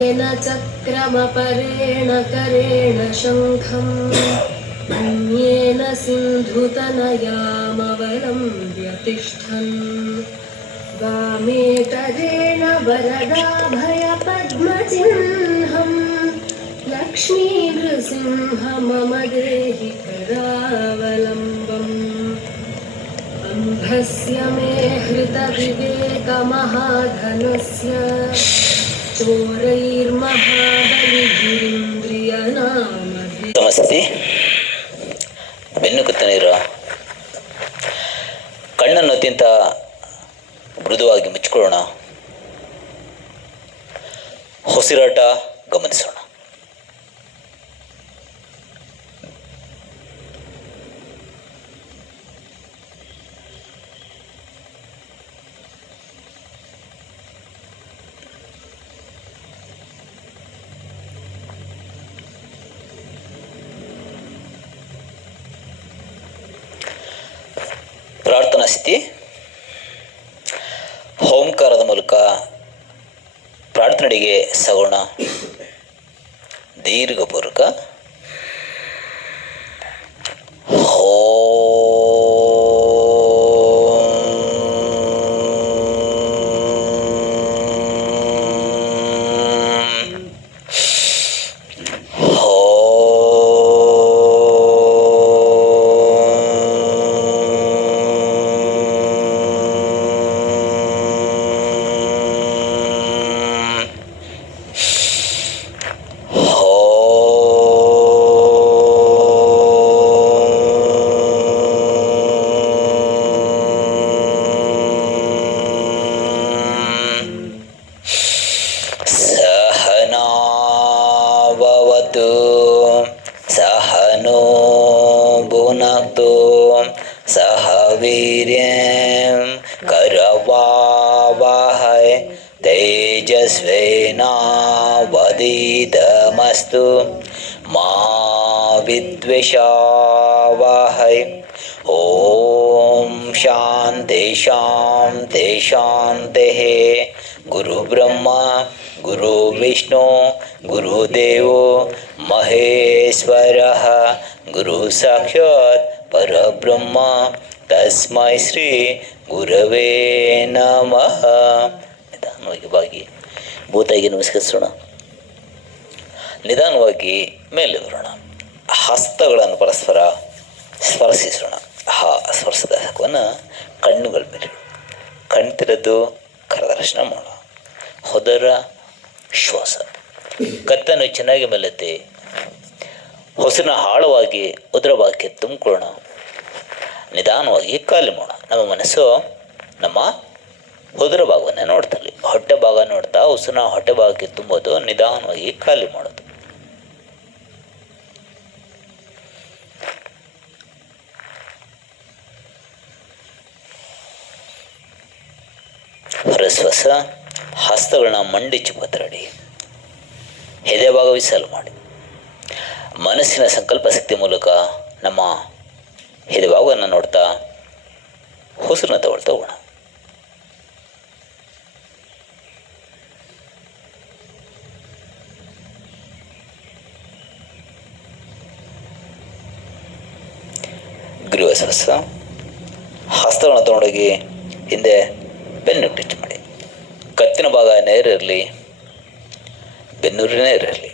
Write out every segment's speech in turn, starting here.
येन चक्रमपरेण करेण शङ्खम् अन्येन सिन्धुतनयामवलम्ब्य तिष्ठन् वामेतरेण वरदाभयपद्मचिह्नम् लक्ष्मीनृसिंह मम देहि करावलम्बम् अन्धस्य मे हृतविवेकमहाधनस्य ಸಮಸ್ಯೆ ಬೆನ್ನು ಕುತ್ತನಿರೋ ಕಣ್ಣನ್ನು ಅತ್ಯಂತ ಮೃದುವಾಗಿ ಮುಚ್ಚಿಕೊಳ್ಳೋಣ. ಉಸಿರಾಟ ಗಮನಿಸೋಣ. ಪ್ರಾರ್ಥನಾ ಸ್ಥಿತಿ. ಓಂಕಾರದ ಮೂಲಕ ಪ್ರಾರ್ಥನೆಗೆ ಸಾಗೋಣ. ದೀರ್ಘಪೂರ್ವಕ सहनो भुनक्तु सह वीर्यं करवावहै तेजस्विनावधीतमस्तु मा विद्विषावहै. ओम शांति शांति शांतिः. गुरु ब्रह्मा गुरु विष्णु गुरुदेवो महेश्वरः गुरु साक्षात् परब्रह्म तस्मै ಶ್ರೀ ಗುರವೇ ನಮಃ. ನಿಧಾನವಾಗಿ ಭೂತಾಯಿಗೆ ನಮಸ್ಕರಿಸೋಣ. ನಿಧಾನವಾಗಿ ಮೇಲೆ ಬರೋಣ. ಹಸ್ತಗಳನ್ನು ಪರಸ್ಪರ ಸ್ಪರ್ಶಿಸೋಣ. ಸ್ಪರ್ಶದ ಹಕ್ಕನ್ನು ಕಣ್ಣುಗಳ ಮೇಲೆ ಕಣ್ತಿರದ್ದು ಕರದರ್ಶನ ಮಾಡೋಣ. ಹೊದರ ಶ್ವಾಸ. ಕತ್ತನ್ನು ಚೆನ್ನಾಗಿ ಮೇಲೆತ್ತಿ ಹೊಸನ ಆಳವಾಗಿ ಉದರ ಭಾಗಕ್ಕೆ ತುಂಬಿಕೊಳ್ಳೋಣ. ನಿಧಾನವಾಗಿ ಖಾಲಿ ಮಾಡೋಣ. ನಮ್ಮ ಮನಸ್ಸು ನಮ್ಮ ಉದರ ಭಾಗವನ್ನೇ ನೋಡ್ತಲ್ಲಿ, ಹೊಟ್ಟೆ ಭಾಗ ನೋಡ್ತಾ ಉಸಿರನ್ನ ಹೊಟ್ಟೆ ಭಾಗಕ್ಕೆ ತುಂಬೋದು. ನಿಧಾನವಾಗಿ ಖಾಲಿ ಮಾಡೋದು. ಹೊರಶ್ವಾಸ. ಹಸ್ತಗಳನ್ನ ಮಂಡಿಚ್ಚಿ ಪತ್ರಡಿ, ಎದೆ ಭಾಗ ವಿಸಲು ಮಾಡಿ. ಮನಸ್ಸಿನ ಸಂಕಲ್ಪ ಶಕ್ತಿ ಮೂಲಕ ನಮ್ಮ ಎದೆ ಭಾಗವನ್ನು ನೋಡ್ತಾ ಉಸಿರನ್ನ ತಗೊಳ್ತಾ ಹೋಗೋಣ. ಗೃಹಶ್ವಾಸ. ಹಸ್ತಗಳನ್ನ ತಗೊಂಡೋಗಿ ಹಿಂದೆ ಬೆನ್ನು ಟಚ್ ಮಾಡಿ. ಕತ್ತಿನ ಭಾಗ ನೇರಿರಲಿ, ಬೆನ್ನೂರಿನ ನೇರಿರಲಿ.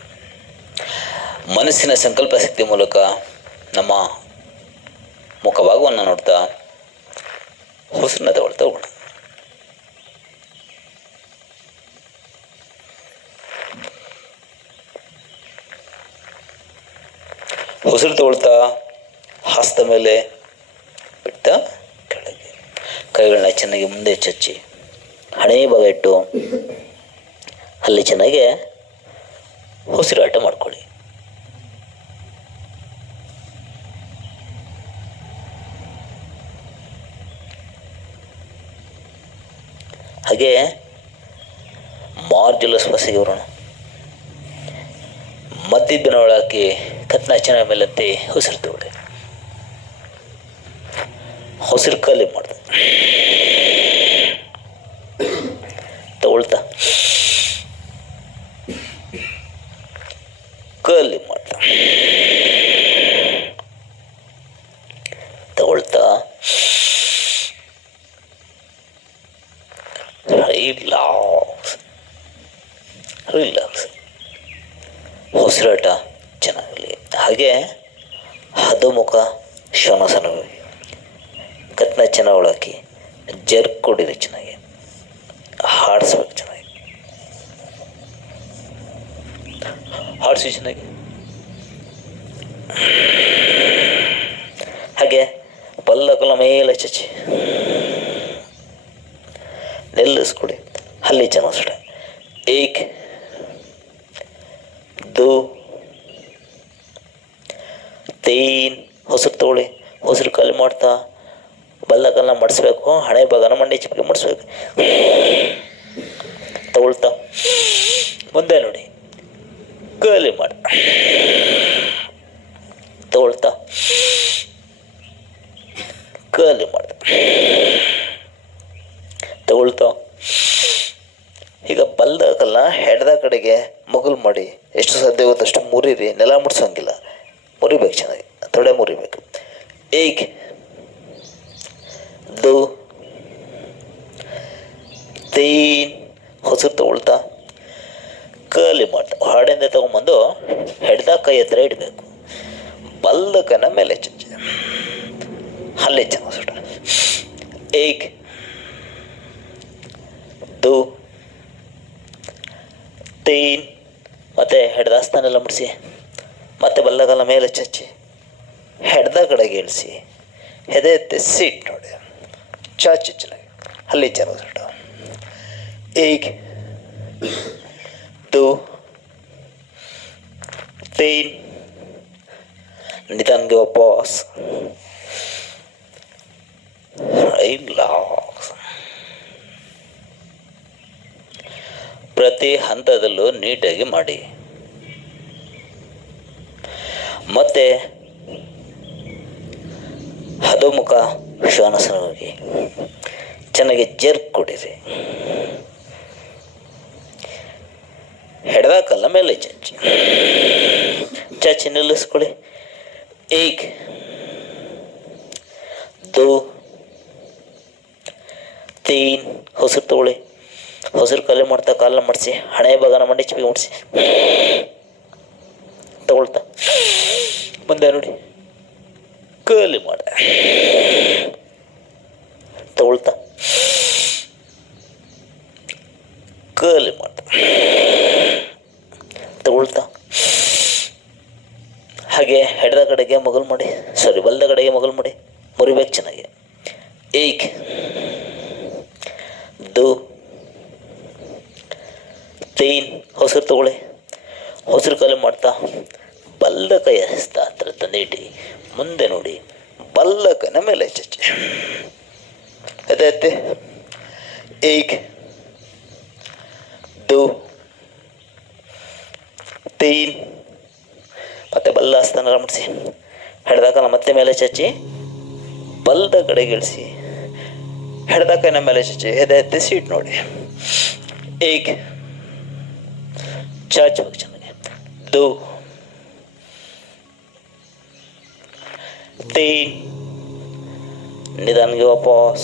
ಮನಸ್ಸಿನ ಸಂಕಲ್ಪ ಶಕ್ತಿ ಮೂಲಕ ನಮ್ಮ ಮುಖಭಾಗವನ್ನು ನೋಡ್ತಾ ಉಸಿರನ್ನ ತಗೊಳ್ತಾ ಹೋಗೋಣ. ಉಸಿರು ತಗೊಳ್ತಾ ಹಸ್ತ ಮೇಲೆ ಬಿಡ್ತಾ ಕೆಳಗೆ. ಕೈಗಳನ್ನ ಚೆನ್ನಾಗಿ ಮುಂದೆ ಚಚ್ಚಿ ಹಣೆ ಭಾಗ ಇಟ್ಟು ಅಲ್ಲಿ ಚೆನ್ನಾಗಿ ಉಸಿರಾಟ ಮಾಡ್ಕೊಳ್ಳಿ. ಹಾಗೆ ಮಾರ್ಜಲ ಶ್ವಾಸಕ್ಕೆ ಬರೋಣ. ಮಧ್ಯದ ಒಳಕ್ಕೆ ಕತ್ನ ಚೆನ್ನಾಗಿ ಮೇಲಂತೆ ಉಸಿರು ತಗೊಳ್ಳಿ. ಉಸಿರು ಖಾಲಿ ಮಾಡ್ದೆ ತಗೊಳ್ತಾ ಕರ್ಲಿ ಮಾಡ್ತಾ ತಗೊಳ್ತಾ ರಿಲ್ಯಾಕ್ಸ್ ಉಸಿರಾಟ ಚೆನ್ನಾಗಲಿ. ಹಾಗೆ ಹದುಮುಖ ಶ್ವಾನಾಸನ ಕತ್ನ ಚೆನ್ನಾಗಿ ಒಳಾಕಿ ಜರ್ಕ್ ಕೊಡಿರಿ, ಚೆನ್ನಾಗಿ ಹಾಡಿಸ್ಬೇಕು, ಚೆನ್ನಾಗಿ ಹಾಡಿಸಿ ಚೆನ್ನಾಗಿ. ಹಾಗೆ ಪಲ್ಲಕಲ ಮೇಲೆ ಚಚ್ಚಿ ನಿಲ್ಲಿಸ್ಕೊಡಿ. ಹಲ್ಲಿ ಚೆನ್ನಾಗಿ ಏಕ್ ದೋ ತೀನ್. ಹೊಸರು ತಗೊಳ್ಳಿ, ಹೊಸರು ಖಾಲಿ ಮಾಡ್ತಾ ಬಲ್ಲಕಲ್ಲ ಮಡಿಸ್ಬೇಕು, ಹಣೆ ಭಾಗನ ಮಂಡಿ ಚಿಪ್ಪಿಗೆ ಮಡಿಸ್ಬೇಕು. ತಗೊಳ್ತಾ ಮುಂದೆ ನೋಡಿ, ಖಾಲಿ ಮಾಡಿ ತಗೊಳ್ತಾ ಖಾಲಿ ಮಾಡ್ದ ತಗೊಳ್ತಾ. ಈಗ ಬಲ್ಲಕಲ್ಲ ಹೆಡ್ದ ಕಡೆಗೆ ಮಗುಲ್ ಮಾಡಿ ಎಷ್ಟು ಸಾಧ್ಯ ಆಗುತ್ತೋ ಅಷ್ಟು ಮುರಿರಿ, ನೆಲ ಮುಡ್ಸೋಂಗಿಲ್ಲ, ಮುರಿಬೇಕು ಚೆನ್ನಾಗಿ, ತೊಡೆ ಮುರಿಬೇಕು. ಏಕ್ ದೋ ತೀನ್. ಹೊಸರು ತಗೊಳ್ತಾ ಖಾಲಿ ಮಾಡ್ತಾ ಹಾಡಿಂದ ತಗೊಂಬಂದು ಹೆಡ್ದ ಕೈ ಹತ್ರ ಇಡಬೇಕು. ಬಲ್ಲಕನ ಮೇಲೆ ಚಚ್ಚೆ ಹಲ್ಲಿ ಚೆನ್ನಾಗಿ ಸುಟ. ಏಕ್ ದೋ ತೀನ್. ಮತ್ತೆ ಹೆಡ್ದಾಸ್ತಾನೆಲ್ಲ ಮುಡಿಸಿ ಮತ್ತೆ ಬಲ್ಲಗಲ್ಲ ಮೇಲೆ ಚಚ್ಚಿ ಹೆಡ್ದ ಕಡೆಗೆ ಇಳಿಸಿ ಹೆದೆ ಎತ್ತಿ ಸೀಟ್ ನೋಡಿ ಚಾಚಿ ಚೆನ್ನಾಗಿ ಹಲ್ಲಿ ಚೆನ್ನಾಗಿ ಸುಟ. ಏಕ್ ದೋ ತೀನ್. ನಿಧಾನ್ಗೆ ವಾಪಸ್ ರಿಲ್ಯಾಕ್ಸ್. ಪ್ರತಿ ಹಂತದಲ್ಲೂ ನೀಟಾಗಿ ಮಾಡಿ. ಮತ್ತೆ ಹದೋಮುಖ ಶ್ವಾನಾಸನವಾಗಿ ಚೆನ್ನಾಗಿ ಜರ್ಕ್ ಕೊಡಿರಿ. ಹೆಡ್ದ ಕಲ್ಲ ಮೇಲೆ ಚಚ್ಚಿ ಚಾಚಿ ನಿಲ್ಲಿಸ್ಕೊಳ್ಳಿ. ಏಕ್ ದೋ ತೀನ್. ಹೊಸರು ತಗೊಳ್ಳಿ, ಹೊಸರು ಖಾಲಿ ಮಾಡ್ತಾ ಕಾಲನ್ನ ಮಾಡಿಸಿ ಹಣೆ ಭಾಗನ ಮಂಡಿ ಚಿಪ್ಪಿಗೆ ಮುಡಿಸಿ ತಗೊಳ್ತಾ ಮುಂದೆ ನೋಡಿ ಖಾಲಿ ಮಾಡ ತಗೊಳ್ತಾ ಖಾಲಿ ಮಾಡ ತಗೊಳ್ತಾ. ಹಾಗೆ ಹೆಡ್ದ ಕಡೆಗೆ ಮಗಲ್ ಮಾಡಿ, ಬಲ್ದ ಕಡೆಗೆ ಮಗಲ್ ಮಾಡಿ ಮುರಿಬೇಕು ಚೆನ್ನಾಗಿ. ಏಕ್ ದೋ ತೀನ್. ಹೊಸರು ತಗೊಳ್ಳಿ, ಹೊಸರು ಖಾಲಿ ಮಾಡ್ತಾ ಬಲ್ಲ ಕೈ ಹಸ್ತ ಹತ್ರ ತಂದಿಟ್ಟು ಮುಂದೆ ನೋಡಿ ಬಲ್ಲಕನ ಮೇಲೆ ಚಚ್ಚೆ ಎತ್ತೆ. ಏಕ್ ದೋ ತೀನ್. ಮತ್ತೆ ಬಲ್ಲ ಹಸ್ತನ ಮುಡಿಸಿ ಹೆಡ್ದಾಕನ ಮತ್ತೆ ಮೇಲೆ ಚಚ್ಚಿ ಬಲ್ದ ಕಡೆಗೆ ಇಳಿಸಿ ಹೆಡ್ದಾಕನ ಮೇಲೆ ಚಚ್ಚಿ ಹೆದೆ ಎತ್ತಿ ಸೀಟ್ ನೋಡಿ. ಏಕ್ ಚಾಚಬೇಕು ಚೆನ್ನಾಗಿ. ದೋ तीन. निदान के वापस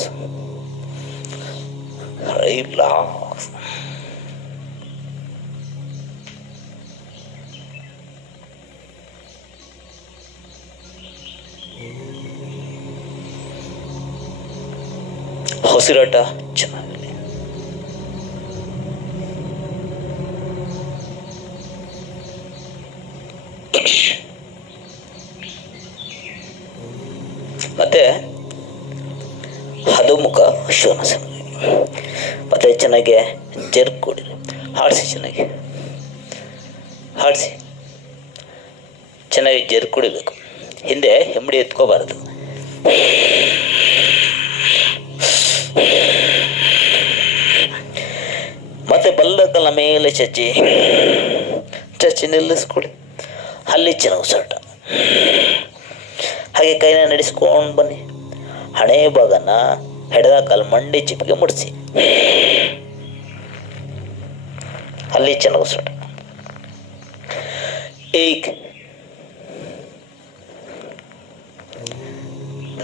रिलैक्स. ಉಸಿರಾಟ ಚೆನ್ನಾಗಲಿ. ಮತ್ತೆ ಹದೋಮುಖ ಶ್ವಾನಾಸನ ಮತ್ತೆ ಚೆನ್ನಾಗಿ ಜರ್ಕ್ ಕೊಡಿರಿ. ಹಾಡಿಸಿ ಚೆನ್ನಾಗಿ ಹಾಡಿಸಿ ಚೆನ್ನಾಗಿ ಜರ್ಕ್ ಕುಡಿಬೇಕು. ಹಿಂದೆ ಹೆಮ್ಮಡಿ ಎತ್ಕೋಬಾರದು. ಮತ್ತೆ ಬಲ್ಲಕಲ್ಲ ಮೇಲೆ ಚಚ್ಚಿ ನಿಲ್ಲಿಸ್ಕೊಡಿ. ಹಲ್ಲಿ ಚೆನ್ನಾಗಿ ಉಸಿರಾಟ. ಹಾಗೆ ಕೈನ ನಡೆಸ್ಕೊಂಡು ಬನ್ನಿ. ಹಣೆ ಭಾಗನ ಹೆಡ್ದ ಕಾಲು ಮಂಡಿ ಚಿಪ್ಪಿಗೆ ಮುಡಿಸಿ ಅಲ್ಲಿ ಚೆನ್ನಾಗಿ ಉಸಿರಾಟ. एक,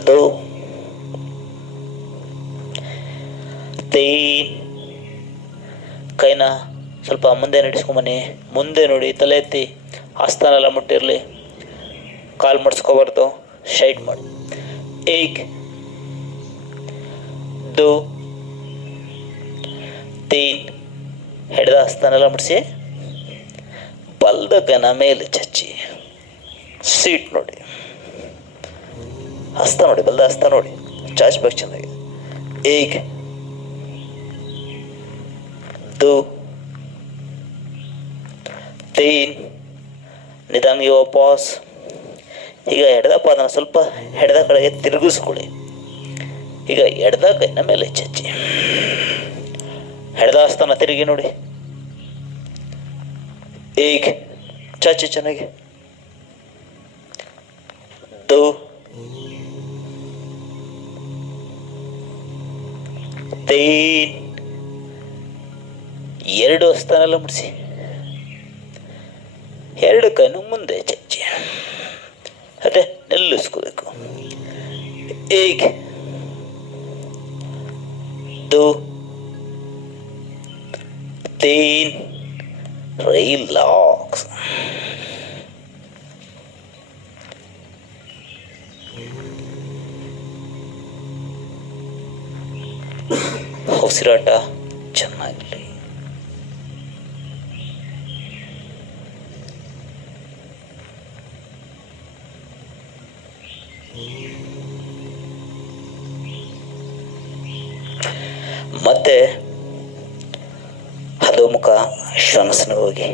दो, तीन. ಕೈನ ಸ್ವಲ್ಪ ಮುಂದೆ ನಡೆಸ್ಕೊಂಬನ್ನಿ. ಮುಂದೆ ನೋಡಿ, ತಲೆ ಎತ್ತಿ, ಆಸ್ಥಾನ ಎಲ್ಲ ಮುಟ್ಟಿರಲಿ, ಕಾಲು ಮಡ್ಸ್ಕೋಬಾರ್ದು, ಶೈಟ್ ಮಾಡಿ. ಏಕ್, ದೋ, ತೀನ್. ಹಿಡ್ದ ಆಸ್ಥಾನ ಎಲ್ಲ ಮುಟ್ಟಿಸಿ, ಬಲ್ದ ಕೈನ ಮೇಲೆ ಚಚ್ಚಿ, ಸೀಟ್ ನೋಡಿ, ಹಸ್ತ ನೋಡಿ, ಬಲ್ದ ಹಸ್ತ ನೋಡಿ, ಚಾಚ್ಬೇಕು ಚೆನ್ನಾಗಿ. ಏಕ್, दो, तीन. ನಿಧಾನವಾಗಿ ವಾಪಸ್. ಈಗ ಎಡದ ಪಾದನ ಸ್ವಲ್ಪ ಎಡದ ಕಡೆಗೆ ತಿರುಗಿಸ್ಕೊಳ್ಳಿ. ಈಗ ಎಡದ ಕೈನ ಮೇಲೆ ಚಚ್ಚಿ, ಎಡದ ಹಸ್ತನ ತಿರುಗಿ ನೋಡಿ. ಈಗ ಚಾಚಿ ಚೆನ್ನಾಗಿ. ದೋ, ತೀನ್. ಎರಡು ಹಸ್ತನೆಲ್ಲ ಮುಡಿಸಿ, ಎರಡು ಕೈನು ಮುಂದೆ ಚಚ್ಚಿ, ಅದೇ ನಿಲ್ಲಿಸ್ಕೋಬೇಕು. ಏಕ್, ದೋ, ತೀನ್. ರಿಲ್ಯಾಕ್ಸ್. ಉಸಿರಾಟ ಚೆನ್ನಾಗಿರಲಿ. ಮತ್ತೆ ಅಧೋಮುಖ ಶ್ವಾಸನಕ್ಕೆ ಹೋಗಿ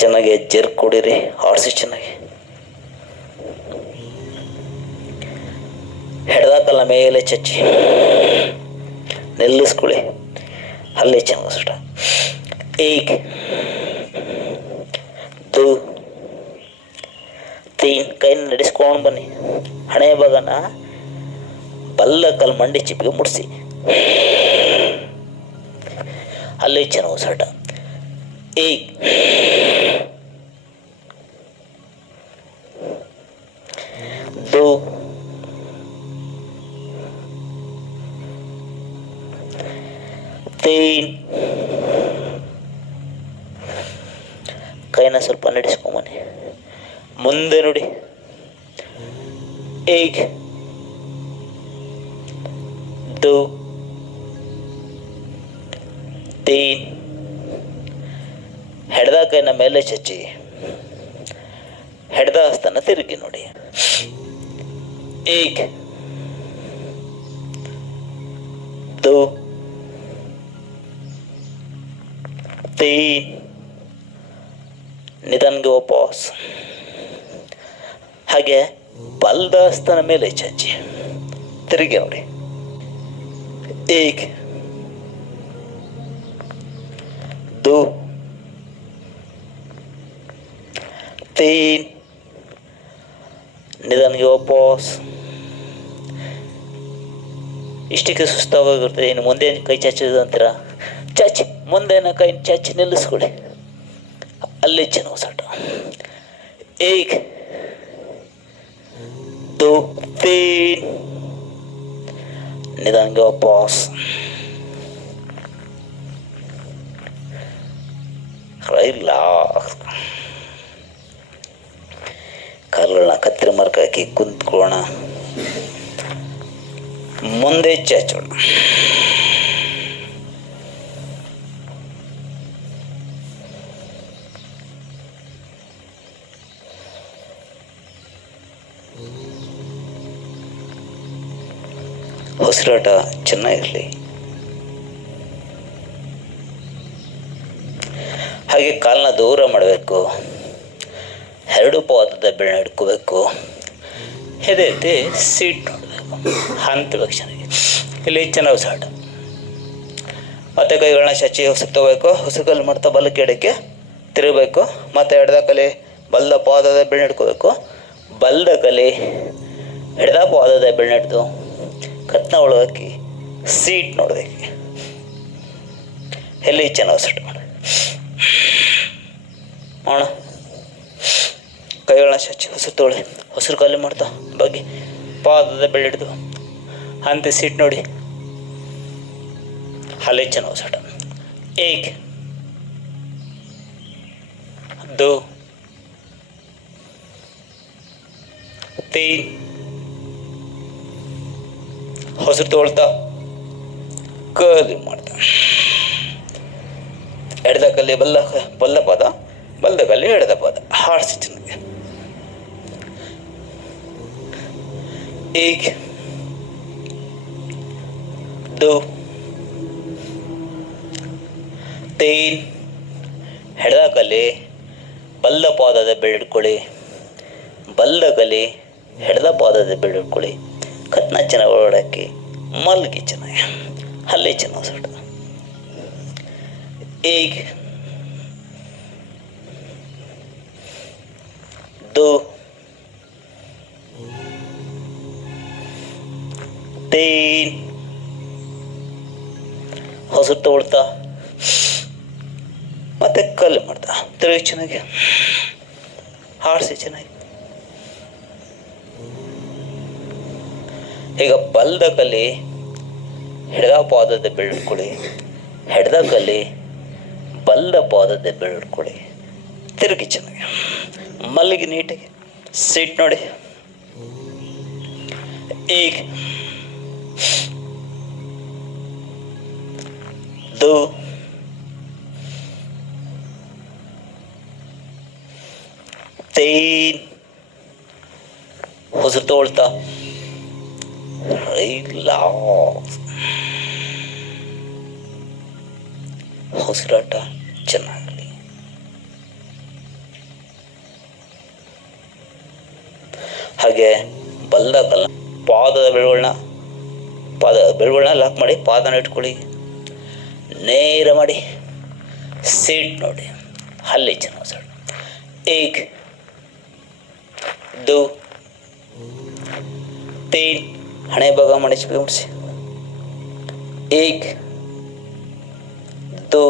ಚೆನ್ನಾಗಿ ಜರ್ಕ್ ಕೊಡಿರಿ, ಆಡಿಸಿ ಚೆನ್ನಾಗಿ. ಹೆಡ್ದಾಕಲ್ಲ ಮೇಲೆ ಚಚ್ಚಿ ನಿಲ್ಲಿಸ್ಕೊಳ್ಳಿ, ಅಲ್ಲೇ ಚೆನ್ನಾಗಿ ಸುಟ. ಏಕ್, ದೋ, ತೀನ್. ಕೈನ ನಡೆಸ್ಕೊಂಡು ಬನ್ನಿ. ಹಣೆ ಭಾಗನ ಬಲ್ಲ ಕಲ್ ಮಂಡಿ ಚಿಪ್ಪಿಗೆ ಮುಡಿಸಿ, ಅಲ್ಲೇ ಚೆನ್ನಾಗಿ ಉಸಿರಾಟ. ಏಕ್, ದೋ, ತೀನ್. ಕೈನ ಸ್ವಲ್ಪ ನಡೆಸ್ಕೊಂಬನ್ನಿ, ಮುಂದೆ ನೋಡಿ. ಏಕ್, दो, तीन. ಹೆಡ್ದ ಕೈನ ಮೇಲೆ ಚಚ್ಚಿ, ಹೆಡ್ದ ಹಸ್ತನ ತಿರುಗಿ ನೋಡಿ. ಏಕ್, ದೋ, ತೀನ್. ನಿಧಾನಗೆ ವಾಪಸ್. ಹಾಗೆ ಬಲ್ದ ಹಸ್ತನ ಮೇಲೆ ಚಚ್ಚಿ ತಿರುಗಿ ನೋಡಿ. एक, दो, तीन. ನಿಧಾನಗೆ ವಾಪಸ್. ಇಷ್ಟಕ್ಕೆ ಸುಸ್ತಾಗೋಗಿರ್ತದೆ. ಇನ್ನು ಮುಂದೆ ಕೈ ಚಾಚಿದ ಅಂತೀರ, ಚಾಚಿ ಮುಂದೆನ ಕೈ ಚಾಚಿ ನಿಲ್ಲಿಸ್ಕೊಳ್ಳಿ, ಅಲ್ಲೇ ಚೆನ್ನಾಗಿ ಉಸಿರಾಟ. ಏಕ್, ದೋ, ತೀನ್. ನಿಧಾನಗೆ ವಾಪಸ್. ರಿಲ್ಯಾಕ್ಸ್. ಕಾಲುಗಳನ್ನ ಕತ್ತರಿ ಮಾರ್ಕ್ ಹಾಕಿ ಕುಂತ್ಕೊಳ್ಳೋಣ, ಮುಂದೆ ಚಾಚೋಣ. ಉಸಿರಾಟ ಚೆನ್ನಾಗಿರಲಿ. ಹಾಗೆ ಕಾಲನ್ನ ದೂರ ಮಾಡಬೇಕು, ಎರಡು ಪಾದದ ಬೆರಳು ಹಿಡ್ಕೋಬೇಕು, ಎದೆ ಸೀಟ್ ನೋಡಬೇಕು, ಹಂತಬೇಕು ಚೆನ್ನಾಗಿ. ಇಲ್ಲಿ ಚೆನ್ನಾಗಿ ಉಸಿರಾಟ. ಮತ್ತು ಕೈಗಳನ್ನ ಚಚ್ಚಿ ಹೊಸಕ್ಕೆ ತಗೋಬೇಕು, ಹೊಸಕಲ್ಲಿ ಮಾಡ್ತಾ ಬಲಕ್ಕೆ ಎಡಕ್ಕೆ ತಿರುಗಬೇಕು. ಮತ್ತು ಎಡದ ಕಲೆ ಬಲ್ದ ಪಾದದ ಬೆರಳು ಹಿಡ್ಕೋಬೇಕು, ಬಲ್ದ ಕಲೆ ಎಡದ ಪಾದದ ಬೆರಳು ಹಿಡ್ದು ಕತ್ನ ಒಳಗಾಕಿ ಸೀಟ್ ನೋಡಬೇಕು. ಎಲ್ಲಿ ಚೆನ್ನಾಗಿ ಉಸಿರಾಟ ಮಾಡಿ. ಮಾಡೋಣ. ಕೈಗಳನ್ನ ಚಚ್ಚಿ ಹೊಸರು ತೊಗೊಳ್ಳಿ. ಹೊಸರು ಖಾಲಿ ಮಾಡ್ತಾ ಬಗ್ಗೆ ಪಾದದ ಬೆಳ್ಳಿಡ್ದು ಅಂತೆ ಸೀಟ್ ನೋಡಿ ಹಲೆಚ್ಚನ ಹೊಸಟ. 1 2 3 ಹೊಸರು ತೊಗೊಳ್ತಾ ಕಲಿ ಮಾಡ್ತಾ ಎಡದ ಕಲ್ಲಿ ಬಲ್ಲ ಪಾದ, ಬಲ್ಲದ ಕಲ್ಲಿ ಎಡದ ಪಾದ ಹಾಡಿಸಿ ಚೆನ್ನಾಗಿ. 1 2 3 ಎಡದ ಕಲ್ಲಿ ಬಲ್ಲ ಪಾದದ ಬೆಳ್ಳಿಡ್ಕೊಳ್ಳಿ, ಬಲ್ಲ ಕಲಿ ಎಡದ ಪಾದದ ಬೆಳ್ಳಿಡ್ಕೊಳ್ಳಿ. ಕತ್ನ ಚೆನ್ನಾಗಿ ಒಳಗಡಾಕಿ ಮಲ್ಗಿ ಚೆನ್ನಾಗಿ ಹಲ್ಲೆ ಚೆನ್ನಾಗಿ ಹೊಸಟ. 1 2 3 ಹೊಸರು ತಗೊಳ್ತಾ ಮತ್ತೆ ಕಲ್ಲು ಮಾಡ್ತಾ ತಿರುಗಿ ಚೆನ್ನಾಗಿ ಹಾಡಿಸಿ ಚೆನ್ನಾಗಿ. ಈಗ ಬಲ್ದ ಕಲಿ ಎಡದ ಪಾದದ ಬೆಳ್ಳಿಡ್ಕೊಳ್ಳಿ, ಎಡದ ಕಲಿ ಬಲ್ಲ ಪಾದದ ಬೆಳ್ಳಿಡ್ಕೊಳ್ಳಿ. ತಿರುಗಿ ಚೆನ್ನಾಗಿ ಮಲ್ಲಿಗೆ ನೀಟಾಗಿ ಸೀಟ್ ನೋಡಿ. 1 2 3 ಹೊಸರು ತಗೊಳ್ತಾ ಉಸಿರಾಟ ಚೆನ್ನಾಗಲಿ. ಹಾಗೆ ಬಲ್ಲ ಕಲ್ಲ ಪಾದದ ಬೆಳುಗಳನ್ನ ಲಾಕ್ ಮಾಡಿ ಪಾದನ ಇಟ್ಕೊಳ್ಳಿ. ನೇರ ಮಾಡಿ ಸೀಟ್ ನೋಡಿ ಹಲ್ಲಿ ಚೆನ್ನಾಗಿ ಉಸಿರಾಟ. 1 2 3 ಹಣೆ ಭಾಗ ಮಡಿಸಿ 1 2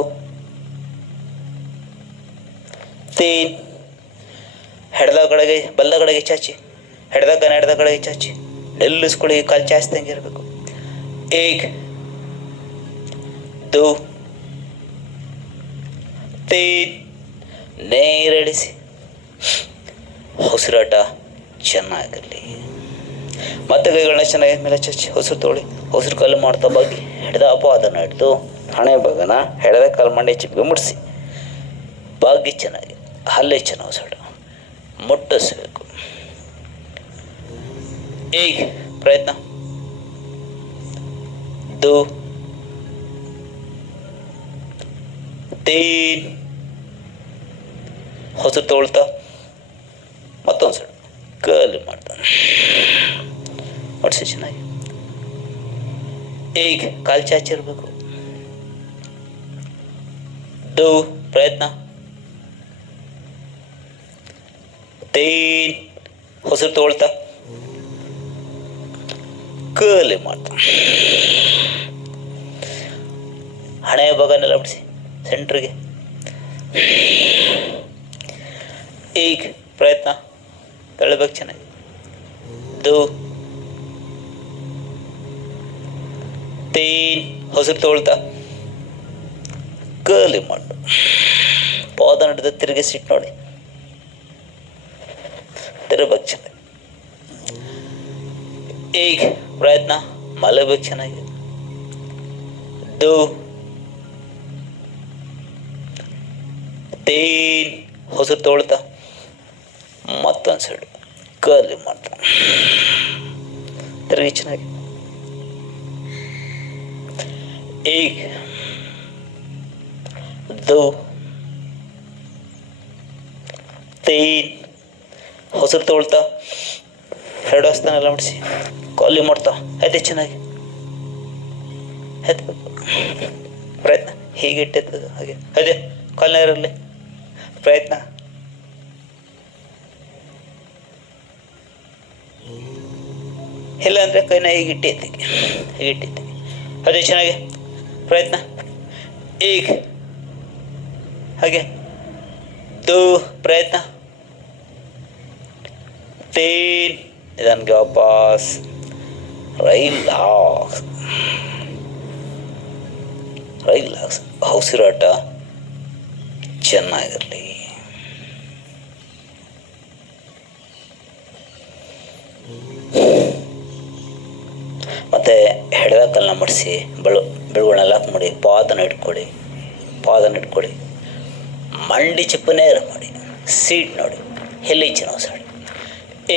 3 ಎಡದ ಕಡೆಗೆ ಬಲ್ಲ ಕಡೆಗೆ ಚಾಚಿ, ಎಡದ ಕಡೆಗೆ ಚಾಚಿ ನಿಲ್ಲಿಸ್ಕೊಳ್ಳಿ. ಕಾಲು ಚಾಚ್ದಂಗೆ ಇರಬೇಕು. 1 2 3 ನೇರ ಇಳಿಸಿ ಉಸಿರಾಟ ಚೆನ್ನಾಗಿರಲಿ. ಮತ್ತೆ ಕೈಗಳನ್ನ ಚೆನ್ನಾಗಿ ಮೇಲೆ ಚಚ್ಚಿ ಉಸಿರು ತೊಗೊಳ್ಳಿ. ಉಸಿರು ಕಲ್ಲು ಮಾಡ್ತಾ ಬಗ್ಗೆ ಎಡದ ಪಾದನ ಹಿಡಿದು ಹಣೆ ಭಾಗನ ಎಡದ ಕಾಲು ಮಂಡೆ ಚಿಪ್ಪಿಗೆ ಮುಡಿಸಿ ಬಾಗಿ ಚೆನ್ನಾಗಿ ಹಲ್ಲೆ ಚೆನ್ನಾಗಿ ಉಸಿರಾಟ ಮುಟ್ಟಿಸ್ಬೇಕು. 1 ಪ್ರಯತ್ನ 2 3 ಹೊಸರು ತೊಗೊಳ್ತಾ ಮತ್ತೊಂದು ಸಲ ಕಲ್ಲು ಮಾಡ್ತಾನೆ ಹೊಡಿಸಿ ಚೆನ್ನಾಗಿ. 1 ಕಾಲು ಚಾಚಿರ್ಬೇಕು. 2 ಪ್ರಯತ್ನ 3 ಹೊಸರು ತೊಗೊಳ್ತಾ ಕಲಿ ಮಾಡ್ತಾ ಹಣೆ ಭಾಗನೆಲ್ಲ ಬಿಡಿಸಿ ಸೆಂಟ್ರಿಗೆ. 1 ಪ್ರಯತ್ನ ತಳ್ಳಬೇಕು ಚೆನ್ನಾಗಿ. 2 3 ಹೊಸರು ತೊಗೊಳ್ತಾ ಕಲಿ ಮಾಡು. ಪಾದ ನಡೆದ ತಿರುಗಿ ಸಿಟ್ಟು ನೋಡಿ ತಿರುಗಬೇಕು ಚೆನ್ನಾಗಿ. 1 ಪ್ರಯತ್ನ ಮಲಗಬೇಕು ಚೆನ್ನಾಗಿ. 2 3 ಹೊಸರು ತೊಗೊಳ್ತಾ ಮತ್ತೊಂದು ಸೈಡು ಕಲಿ ಮಾಡ್ತಾ ತಿರುಗಿ ಚೆನ್ನಾಗಿ. 1 2 3 ಹೊಸರು ತೊಗೊಳ್ತಾ ಎರಡು ಹಸ್ತಾನೆಲ್ಲ ಮಾಡಿಸಿ ಕಾಲಿ ಮಾಡ್ತಾ ಅದೇ ಚೆನ್ನಾಗಿ ಎತ್ತಬೇಕು. ಪ್ರಯತ್ನ ಹೀಗೆ ಇಟ್ಟೆತ್ತದು ಹಾಗೆ ಅದೇ ಕಾಲಿನ ಇರಲಿ ಪ್ರಯತ್ನ. ಇಲ್ಲ ಅಂದರೆ ಕೈನ ಹೀಗಿಟ್ಟಿದ್ದಕ್ಕೆ ಅದೇ ಚೆನ್ನಾಗಿ ಪ್ರಯತ್ನ. 1 ಹಾಗೆ दो प्रयत्न, तीन ನಿಧಾನಕ್ಕೆ ವಾಪಸ್, ರಿಲ್ಯಾಕ್ಸ್ ರಿಲ್ಯಾಕ್ಸ್. ಉಸಿರಾಟ ಚೆನ್ನಾಗಿರಲಿ. ಮತ್ತು ಹೆಡದ ಕಲ್ಲನ್ನ ಮಡಿಸಿ ಬೆಳುಗಳನ್ನ ಲಾಕ್ ಮಾಡಿ ಪಾದನ ಇಟ್ಕೊಳ್ಳಿ, ಮಂಡಿ ಚಿಪ್ಪು ನೇರ ಮಾಡಿ, ಸೀಟ್ ನೋಡಿ, ಎಲ್ಲಿ ಚೆನ್ನಾಗಿ ಸಾಡಿ.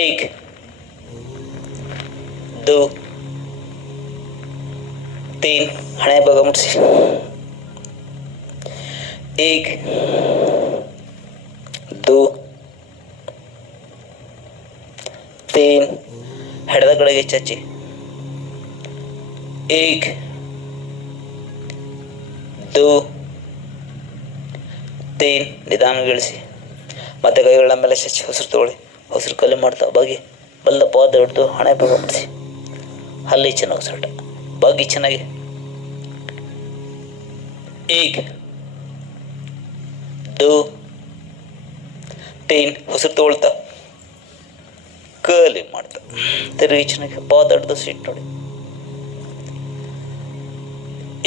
ಏಕ್, दो, तीन, ಹಣೆ ಭಾಗ ಮುಟ್ಟಿಸಿ. एक, दो, तीन, ಹೆಡದ ಕಡೆಗೆ ಚಾಚಿ. एक, दो, तीन, ನಿಧಾನವಾಗಿ ಇಳಿಸಿ. ಮತ್ತೆ ಕೈಗಳ ಮೇಲೆ ಚಚ್ಚಿ ಉಸಿರು ತಗೊಳ್ಳಿ. ಉಸಿರು ಕಲಿ ಮಾಡ್ತಾ ಬಾಗಿ ಬಲ್ಲ ಪಾದ ಹಿಡಿದು ಹಣೆ ಭಾಗ ಮುಟ್ಟಿಸಿ. ಅಲ್ಲಿ ಚೆನ್ನಾಗಿ ಉಸಿರಾಟ ಬಾಗಿ ಚೆನ್ನಾಗಿ. एक, दो, तीन, ಉಸಿರು ತಗೊಳ್ತಾ ಕಲಿ ಮಾಡ್ತಾ ತಿರುಗಿ ಚೆನ್ನಾಗಿ ಪಾದ ಹಿಡಿದು ಸೀಟ್ ನೋಡಿ.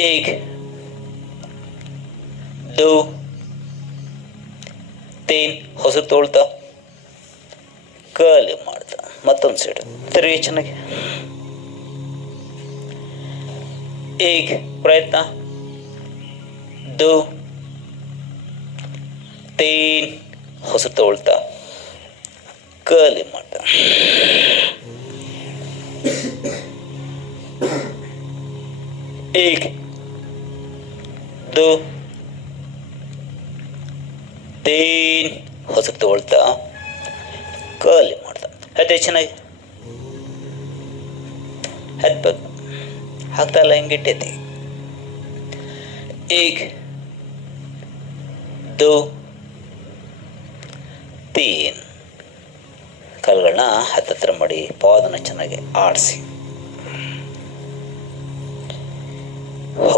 एक, दो, तीन, ಉಸಿರು ತಗೊಳ್ತಾ ಕಲಿ ಮಾಡ್ತಾ ಮತ್ತೊಂದು ಸೈಡ್ ತಿರುಗಿ ಚೆನ್ನಾಗಿ. एक, ಪ್ರಯತ್ನ, दो, तीन, ಉಸಿರು ತಗೊಳ್ತಾ ಕಲಿ ಮಾಡ್ತಾ. एक, दो, तीन, ಉಸಿರು ತಗೊಳ್ತಾ ಕಲಿ ಮಾಡ್ತಾ. ಅದೇ ಚೆನ್ನಾಗಿ ಹತ್ಬೇಕು, ಹಾಕ್ತಾ ಇಲ್ಲ ಹಿಂಗಿಟ್ಟೈತಿ. एक, दो, तीन, ಕಾಲುಗಳನ್ನ ಹತ್ತತ್ರ ಮಾಡಿ ಪಾದನ ಚೆನ್ನಾಗಿ ಆಡಿಸಿ.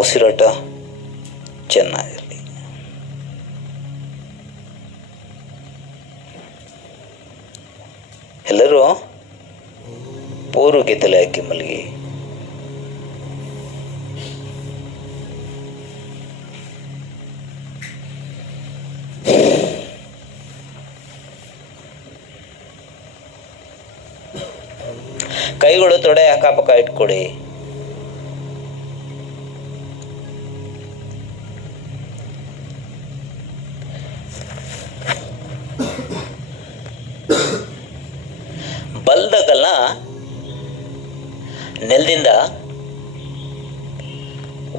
ಉಸಿರಾಟ ಚೆನ್ನಾಗಿರಲಿ. ಎಲ್ಲರೂ ಪೂರ್ವಕ್ಕೆ ತಲೆ ಹಾಕಿ ಮಲಗಿ. ಕೈಗಳು ತೊಡೆ ಅಕ್ಕಪಕ್ಕ ಇಟ್ಕೊಡಿ. ಬಲ್ದಗಲ್ಲ ನೆಲದಿಂದ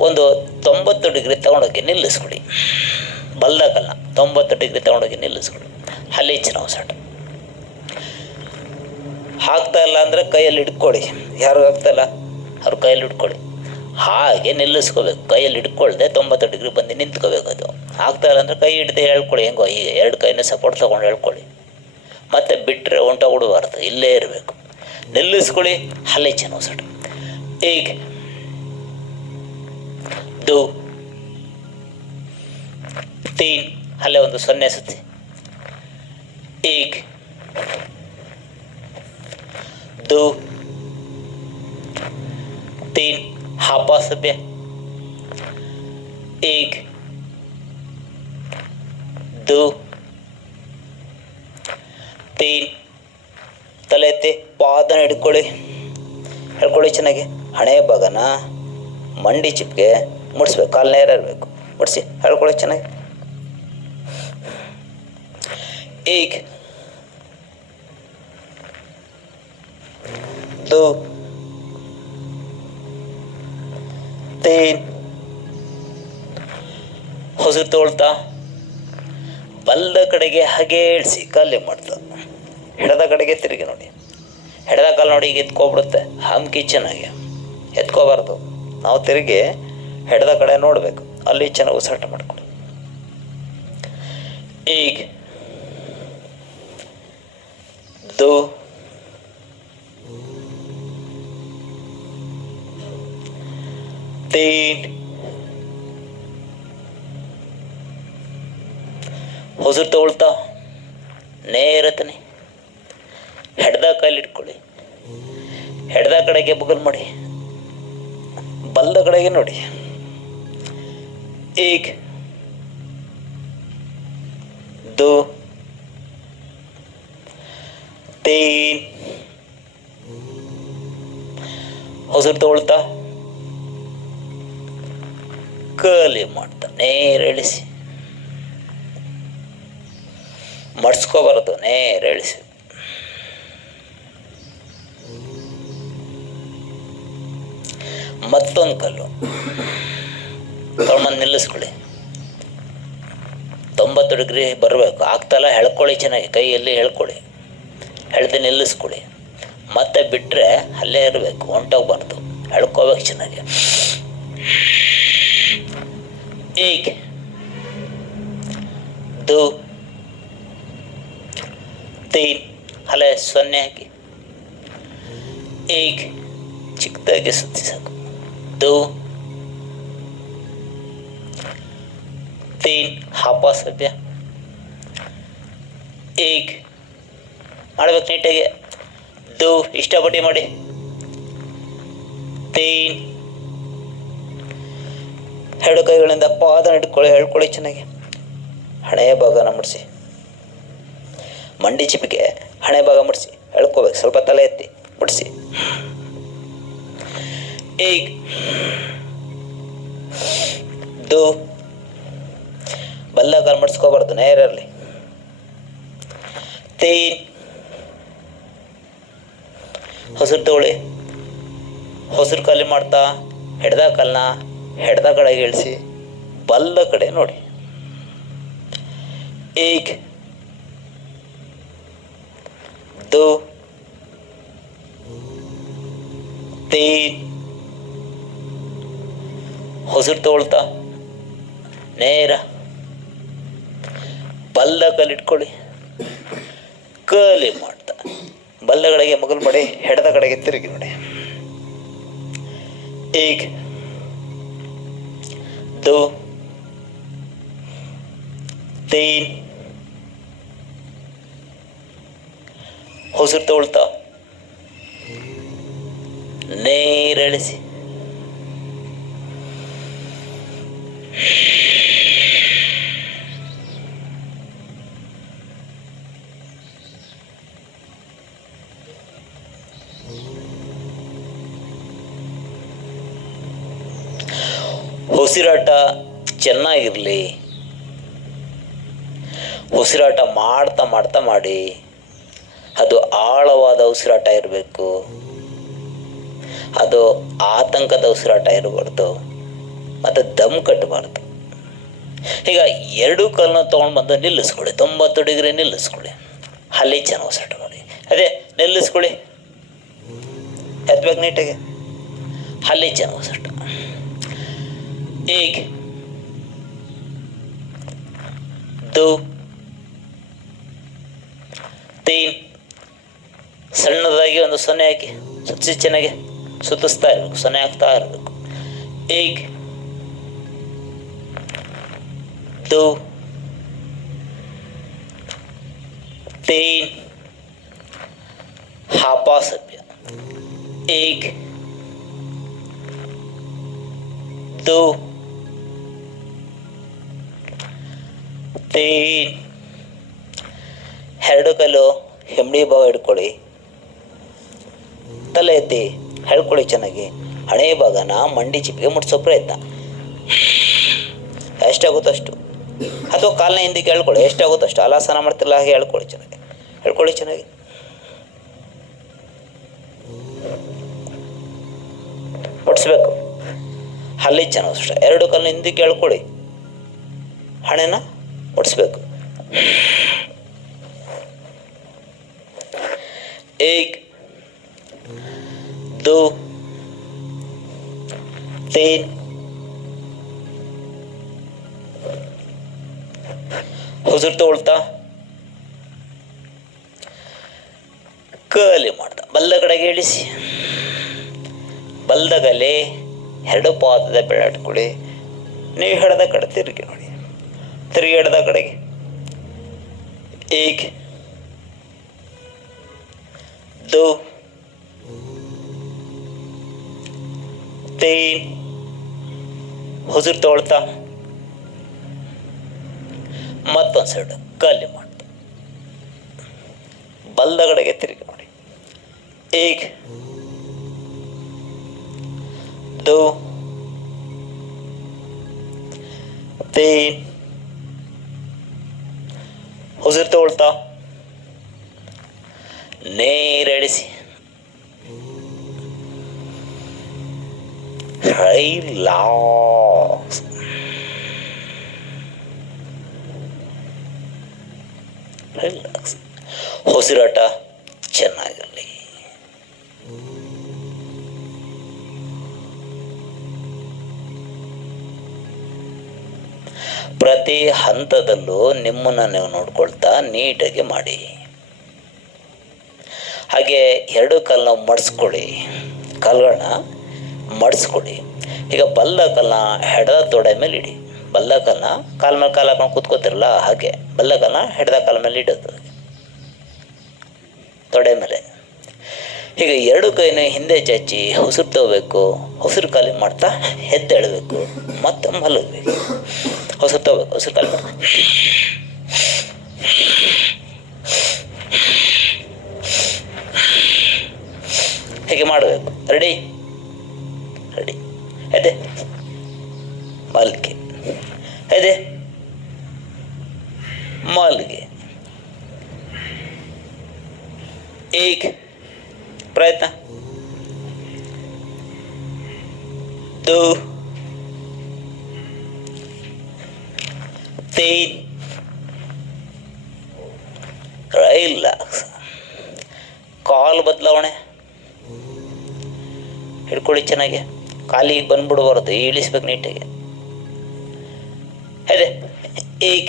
ಒಂದು 90 ಡಿಗ್ರಿ ತಗೊಂಡೋಗಿ ನಿಲ್ಲಿಸ್ಕೊಡಿ. ಬಲ್ದಗಲ್ಲ 90 ಡಿಗ್ರಿ ತಗೊಂಡೋಗಿ ನಿಲ್ಲಿಸ್ಕೊಡಿ. ಅಲ್ಲಿ ಚೆನ್ನಾಗಿ ಉಸಿರಾಟ. ಹಾಕ್ತಾ ಇಲ್ಲ ಅಂದರೆ ಕೈಯಲ್ಲಿ ಹಿಡ್ಕೊಳ್ಳಿ. ಯಾರು ಆಗ್ತಾ ಇಲ್ಲ ಅವ್ರ ಕೈಯಲ್ಲಿ ಹಿಡ್ಕೊಳ್ಳಿ. ಹಾಗೆ ನಿಲ್ಲಿಸ್ಕೋಬೇಕು. ಕೈಯಲ್ಲಿ ಹಿಡ್ಕೊಳ್ದೆ 90 ಡಿಗ್ರಿ ಬಂದು ನಿಂತ್ಕೋಬೇಕು. ಅದು ಆಗ್ತಾ ಇಲ್ಲ ಅಂದರೆ ಕೈ ಹಿಡ್ದೆ ಹೇಳ್ಕೊಳ್ಳಿ. ಹೆಂಗೋ ಈಗ 2 ಕೈನ ಸಪೋರ್ಟ್ ತೊಗೊಂಡು ಹೇಳ್ಕೊಳ್ಳಿ. ಮತ್ತೆ ಬಿಟ್ಟರೆ ಹೊಂಟೋಗ್ಬಿಡಬಾರ್ದು, ಇಲ್ಲೇ ಇರಬೇಕು. ನಿಲ್ಲಿಸ್ಕೊಳ್ಳಿ. ಅಲ್ಲೇ ಚೆನ್ನಾಗಿ ಉಸಿರಾಟ. एक, दो, तीन, ಅಲ್ಲೇ ಒಂದು 0 ಸುತ್ತಿ. एक, दो, तीन, ಹಾಪ ಸಭ್ಯ. एक, दो, तीन, ತಲೆ ಎತ್ತಿ ಪಾದನ ಹಿಡ್ಕೊಳ್ಳಿ. ಹೇಳ್ಕೊಳ್ಳಿ ಚೆನ್ನಾಗಿ. ಹಣೆ ಭಾಗನ ಮಂಡಿ ಚಿಪ್ಗೆ ಮುಡಿಸ್ಬೇಕು. ಕಾಲು ನೇರ ಇರಬೇಕು. ಮುಡಿಸಿ ಹೇಳ್ಕೊಳ್ಳಿ ಚೆನ್ನಾಗಿ. एक, दो, तीन, ಉಸಿರು ತಗೊಳ್ತಾ ಬಲ್ದ ಕಡೆಗೆ ಹಾಗೆ ಇಳಿಸಿ ಕಾಲೇ ಮಾಡ್ತಾ ಎಡದ ಕಡೆಗೆ ತಿರುಗಿ ನೋಡಿ. ಎಡದ ಕಾಲು ನೋಡಿ ಈಗ ಎತ್ಕೊಬಿಡುತ್ತೆ. ಹಂಕಿ ಚೆನ್ನಾಗಿ ಎತ್ಕೋಬಾರ್ದು. ನಾವು ತಿರುಗಿ ಎಡದ ಕಡೆ ನೋಡಬೇಕು. ಅಲ್ಲಿ ಚೆನ್ನಾಗಿ ಉಸಿರಾಟ ಮಾಡ್ಕೊಳ್ಳಿ. एक, दो, तीन, ಉಸಿರು ತಗೊಳ್ತಾ ನೇರ ತನಿ ಹೆಡ್ದ ಕೈಲಿ ಇಟ್ಕೊಳ್ಳಿ. ಹೆಡ್ದ ಕಡೆಗೆ ಬಗಲ್ ಮಾಡಿ, ಬಲ್ದ ಕಡೆಗೆ ನೋಡಿ. एक, दो, तीन. ಉಸಿರು ತಗೊಳ್ತಾ ಕಲಿ ಮಾಡ್ತಾ ನೇರ ಇಳಿಸಿ. ಮಡ್ಸ್ಕೋಬಾರದು, ನೇರ ಇಳಿಸಿ. ಮತ್ತೊಂದು ಕಲ್ಲು ತೊಗೊಂಡು ನಿಲ್ಲಿಸ್ಕೊಳ್ಳಿ. 90 ಡಿಗ್ರಿ ಬರಬೇಕು. ಆಗ್ತಲ್ಲ, ಎಳ್ಕೊಳ್ಳಿ ಚೆನ್ನಾಗಿ, ಕೈಯಲ್ಲಿ ಎಳ್ಕೊಳ್ಳಿ. ಎಳ್ದು ನಿಲ್ಲಿಸ್ಕೊಳ್ಳಿ. ಮತ್ತೆ ಬಿಟ್ಟರೆ ಅಲ್ಲೇ ಇರಬೇಕು, ಹೊಂಟೋಗ್ಬಾರ್ದು. ಎಳ್ಕೋಬೇಕು ಚೆನ್ನಾಗಿ. एक, दो, तीन. ಅಲ್ಲೇ 0 ಹಾಕಿ. एक ಚಿಕ್ಕದಾಗಿ ಸುತ್ತಿ ಸಾಕು. 2, 3 ಹಾಪ ಸದ್ಯ. 1 ಮಾಡ್ಬೇಕು ನೀಟಾಗಿ. 2 ಇಷ್ಟಪಟ್ಟು ಮಾಡಿ. 3 ಎರಡು ಕೈಗಳಿಂದ ಪಾದ ಹಿಡ್ಕೊಳ್ಳಿ, ಹೇಳ್ಕೊಳ್ಳಿ ಚೆನ್ನಾಗಿ. ಹಣೆಯ ಭಾಗನ ಮುಡಿಸಿ, ಮಂಡಿ ಚಿಪಿಗೆ ಹಣೆ ಭಾಗ ಮುಡಿಸಿ ಎಳ್ಕೋಬೇಕು. ಸ್ವಲ್ಪ ತಲೆ ಎತ್ತಿ ಮುಡಿಸಿ. 1, 2 ಬಲ್ಲ ಕಾಲು ಮಡಿಸ್ಕೋಬಾರ್ದು, ನೇರ ಇರಲಿ. 3 ಉಸಿರು ತಗೊಳ್ಳಿ. ಉಸಿರು ಖಾಲಿ ಮಾಡ್ತಾ ಹಿಡ್ದ ಕಾಲನ್ನ ಹೆಡ್ದ ಕಡೆಗೆ ಇಳಿಸಿ, ಬಲ್ಲ ಕಡೆ ನೋಡಿ. 1, 2, 3. ಉಸಿರು ತಗೊಳ್ತಾ ನೇರ ಬಲ್ಲ ಕಲ್ಲಿ ಇಟ್ಕೊಳ್ಳಿ. ಕಲಿ ಮಾಡ್ತಾ ಬಲ್ಲ ಕಡೆಗೆ ಮಗಲ್ ಮಾಡಿ, ಹೆಡ್ದ ಕಡೆಗೆ ತಿರುಗಿ ನೋಡಿ. 1, 2, 3. ಉಸಿರು ತಗೊಳ್ತಾ ನೇರ ಇಳಿಸಿ. ಉಸಿರಾಟ ಚೆನ್ನಾಗಿರಲಿ. ಉಸಿರಾಟ ಮಾಡ್ತಾ ಮಾಡ್ತಾ ಮಾಡಿ. ಅದು ಆಳವಾದ ಉಸಿರಾಟ ಇರಬೇಕು. ಅದು ಆತಂಕದ ಉಸಿರಾಟ ಇರಬಾರ್ದು. ಮತ್ತು ದಮ್ ಕಟ್ಟಬಾರ್ದು. ಈಗ 2 ಕಾಲನ್ನ ತೊಗೊಂಡು ಬಂದು ನಿಲ್ಲಿಸ್ಕೊಳ್ಳಿ. 90 ಡಿಗ್ರಿ ನಿಲ್ಲಿಸ್ಕೊಳ್ಳಿ. ಅಲ್ಲಿ ಚೆನ್ನಾಗಿ ಉಸಿರಾಟ ಮಾಡಿ. ಅದೇ ನಿಲ್ಲಿಸ್ಕೊಳ್ಳಿ, ಎತ್ಬೇಕು ನೀಟಾಗಿ. ಅಲ್ಲಿ ಚೆನ್ನಾಗಿ ಉಸಿರಾಟ. 1, 2, 3. ಸಣ್ಣದಾಗಿ ಒಂದು 0 ಹಾಕಿ ಸುತ್ತಿ ಚೆನ್ನಾಗಿ ಸುತ್ತಿಸ್ತಾ ಇರಬೇಕು. 0 ಹಾಕ್ತಾ ಇರಬೇಕು. 1, 2, 3. ಹಾಪ ಸಭ್ಯ. 1, 2, 3. ಎರಡು ಕಲ್ಲು ಹೆಮ್ಡಿ ಭಾಗ ಹಿಡ್ಕೊಳ್ಳಿ. ತಲೆ ಎತ್ತಿ ಹೇಳ್ಕೊಳ್ಳಿ ಚೆನ್ನಾಗಿ. ಹಣೆ ಭಾಗನ ಮಂಡಿ ಚಿಪ್ಪಿಗೆ ಮುಟ್ಸೋ ಪ್ರಯತ್ನ ಎಷ್ಟಾಗುತ್ತೋ ಅಷ್ಟು, ಅಥವಾ ಕಾಲನ್ನ ಹಿಂದಕ್ಕೆ ಹೇಳ್ಕೊಳ್ಳಿ. ಎಷ್ಟಾಗುತ್ತೋ ಅಷ್ಟು. ಆಲಾಸನ ಮಾಡ್ತಿಲ್ಲ ಹಾಗೆ ಹೇಳ್ಕೊಳ್ಳಿ ಚೆನ್ನಾಗಿ. ಹೇಳ್ಕೊಳ್ಳಿ ಚೆನ್ನಾಗಿ. ಮುಟ್ಸ್ಬೇಕು. ಅಲ್ಲಿ ಚೆನ್ನಾಗಿ ಅಷ್ಟೆ. 2 ಕಾಲನ್ನ ಹಿಂದಕ್ಕೆ ಹೇಳ್ಕೊಳ್ಳಿ. ಹಣೆನ ಮುಟ್ಸ್ಬೇಕು. 1, 2, 3. ಉಸಿರು ತಗೊಳ್ತಾ ಕಲಿ ಮಾಡ್ತಾ ಬಲ್ಲ ಕಡೆಗೆ ಇಳಿಸಿ. ಬಲ್ದಗಲ್ಲಿ 2 ಪಾದದ ಬೆಳೆ ಇಟ್ಕೊಳ್ಳಿ. ನೀವು ಹಿಡ್ದ ಕಡೆ ತಿರುಗಿ ನೋಡಿ. ತಿರುಗಿ ಹಿಡ್ದ ಕಡೆಗೆ एक, दो, तीन, ಹುಸಿರು ತಗೊಳ್ತಾ ಮತ್ತೊಂದು ಸೈಡ್ ಖಾಲಿ ಮಾಡ್ತಾ ಬಲ್ದ ಕಡೆಗೆ ತಿರುಗಿ ನೋಡಿ. एक, दो, तीन, ಹುಸಿರು ತಗೊಳ್ತಾ ನೇರಡಿಸಿ ರಿಲ್ಯಾಕ್ಸ್. ರಿಲ್ಯಾಕ್ಸ್. ಉಸಿರಾಟ ಚೆನ್ನಾಗಿರಲಿ. ಪ್ರತಿ ಹಂತದಲ್ಲೂ ನಿಮ್ಮನ್ನು ನೀವು ನೋಡ್ಕೊಳ್ತಾ ನೀಟಾಗಿ ಮಾಡಿ. ಹಾಗೆ ಎರಡು ಕಾಲನ್ನ ಮಡಿಸ್ಕೊಳ್ಳಿ, ಕಾಲುಗಳನ್ನ ಮಡಿಸ್ಕೊಡಿ. ಈಗ ಬಲ್ಲ ಕಾಲನ್ನ ಹೆಡದ ತೊಡೆ ಮೇಲೆ ಇಡಿ. ಬಲ್ಲ ಕಾಲನ್ನ ಕಾಲ ಮೇಲೆ ಕಾಲು ಹಾಕೊಂಡು ಕೂತ್ಕೋತಿರಲ್ಲ ಹಾಗೆ ಬಲ್ಲ ಕಾಲನ್ನ ಹೆಡದ ಕಾಲ ಮೇಲೆ ಇಡೋದು ತೊಡೆ ಮೇಲೆ. ಈಗ ಎರಡು ಕೈನ ಹಿಂದೆ ಚಾಚಿ ಉಸಿರು ತಗೋಬೇಕು. ಉಸಿರು ಖಾಲಿ ಮಾಡ್ತಾ ಎದ್ದೇಳಬೇಕು, ಮತ್ತೆ ಮಲಗಬೇಕು. ಉಸಿರು ತಗೋಬೇಕು, ಉಸಿರು ಖಾಲಿ ಮಾಡ್ತಾ ಹೀಗೆ ಮಾಡಬೇಕು. Ready ready. ಅದೇ ಮಲ್ಗೆ, ಅದೇ ಮಲ್ಗೆ. एक, ಪ್ರಯತ್ನ. दो, तीन, ರಿಲ್ಯಾಕ್ಸ್. ಕಾಲು ಬದಲಾವಣೆ ಹಿಡ್ಕೊಳ್ಳಿ ಚೆನ್ನಾಗಿ. ಕಾಲಿಗೆ ಬಂದ್ಬಿಡ್ಬಾರ್ದು, ಇಳಿಸ್ಬೇಕು ನೀಟಾಗಿ. ಅದೇ ಈಗ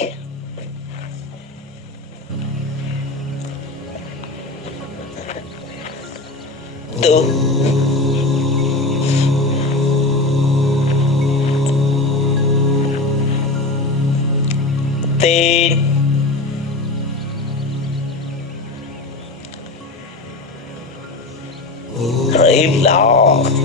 दो, तीन, ರಿಲ್ಯಾಕ್ಸ್.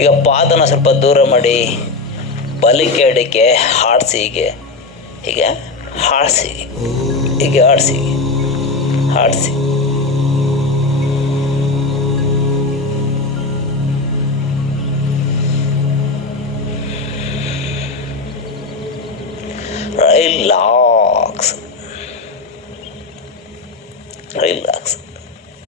ಈಗ ಪಾದನ ಸ್ವಲ್ಪ ದೂರ ಮಾಡಿ ಬಲಕ್ಕೆ ಎಡಕ್ಕೆ ಹಾಡಿಸಿ, ಹೀಗೆ ಹಾಡಿಸಿ, ಹೀಗೆ ಆಡಿಸಿ, ಹಾಡಿಸಿ. ರಿಲ್ಯಾಕ್ಸ್.